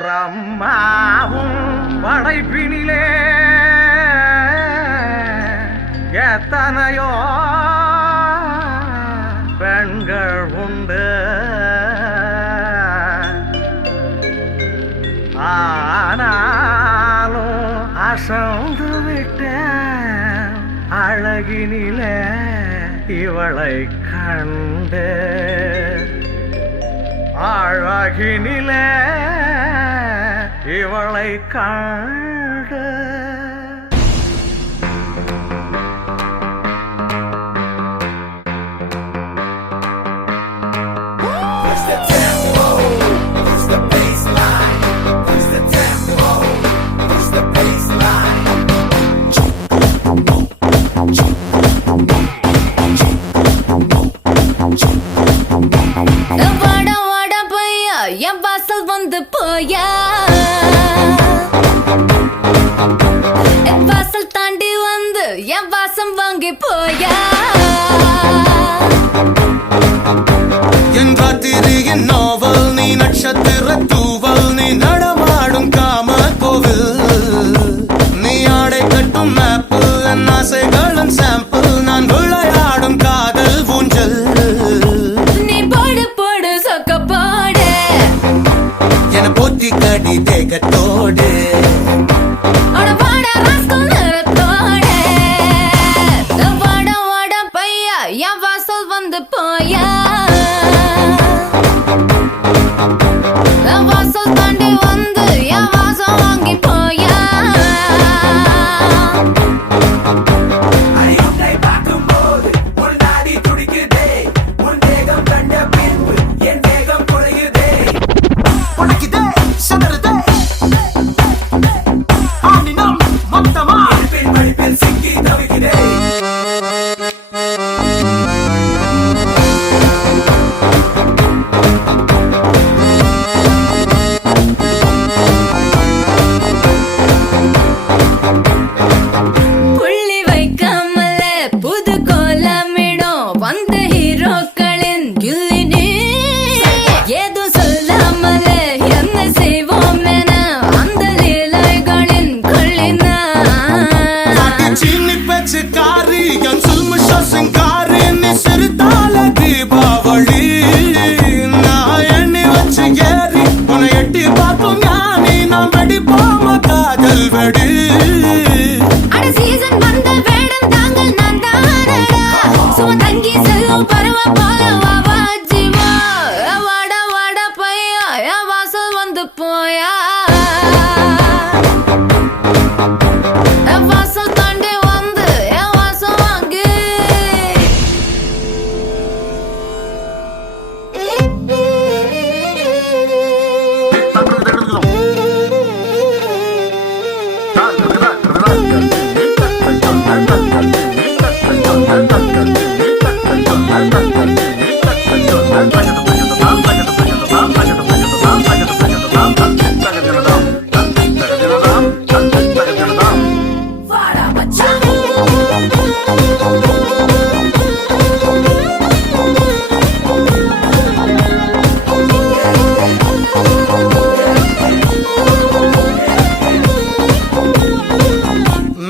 பிரம்மாவும் படைப்பினிலே எத்தனையோ பெண்கள் உண்டு. ஆனாலும் அசந்து விட்டேன் அழகினிலே இவளை கண்டு. அழகினிலே இவளை கண்டு. என் வாசல் வந்து போயா, என் வாசல் தாண்டி வந்து என் வாசம் வாங்கி போயா. என் ராத்திரியின் நாவல் நீ, நட்சத்திர தூவல் நீ, நடமாடும் காம கோவில் நீ, ஆடை கட்டும் மேப்பு என் ஆசைகளின் சாம்பிள், நான் விளையாடும் காதல் ஊஞ்சல். நீ போடு போடு சொக்க போடு என போத்தி கடி தேகத்தோடு என் வாசல் வந்து போயா, என் வாசல் தாண்டி வந்து என் வாசம் வாங்கி போயா.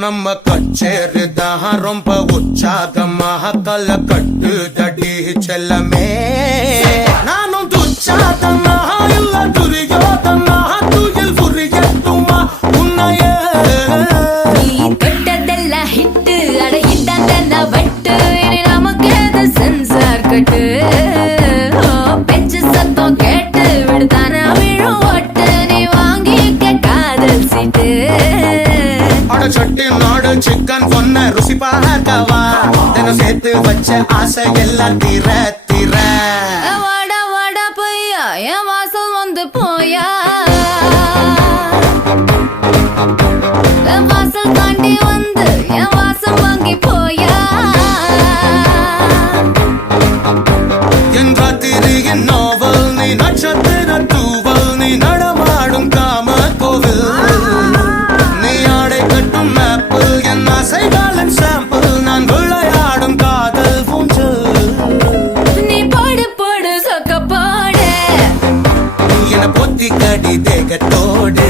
நம்ம கச்சேரிதான் ரொம்ப உற்சாகமாக கல கட்டு தடி செல்லமே. நானும் துச்சாதனா இல்ல துரியோதனா, துயில் புரியட்டுமா உன்னையே. நீ தொட்டதெல்லாம் ஹிட்டு, அட ஹிட்டாந்தா வட்டு, இனி நமக்கு அது சென்சார் கட்டு. பெஞ்சு சத்தம் கேட்டு விடுதானா விழும் ஓட்டு, நீ வாங்கிக்க காதல் சீட்டு. சட்டி நாடு சிக்கன் பொண்ண ருசி பார்க்கவா, தினம் சேர்த்து வச்ச ஆசை எல்லாம் தீர தீர. வாடா வாடா பையா என் வாசல் வந்து போயா, என் வாசல் தாண்டி வந்து என் வாசம் வாங்கி போயா. என் ராத்திரியின் நாவல் நீ, நட்சத்திர தூவல் நீ, நடமாடும் காம கோவில் நீ, ஆடை கட்டும் மேப்பு என் ஆசைகளின் சாம்பிள், நான் விளையாடும் காதல் ஊஞ்சல். நீ போடு போடு சொக்க போடு என பொத்தி கடி தேகத்தோடு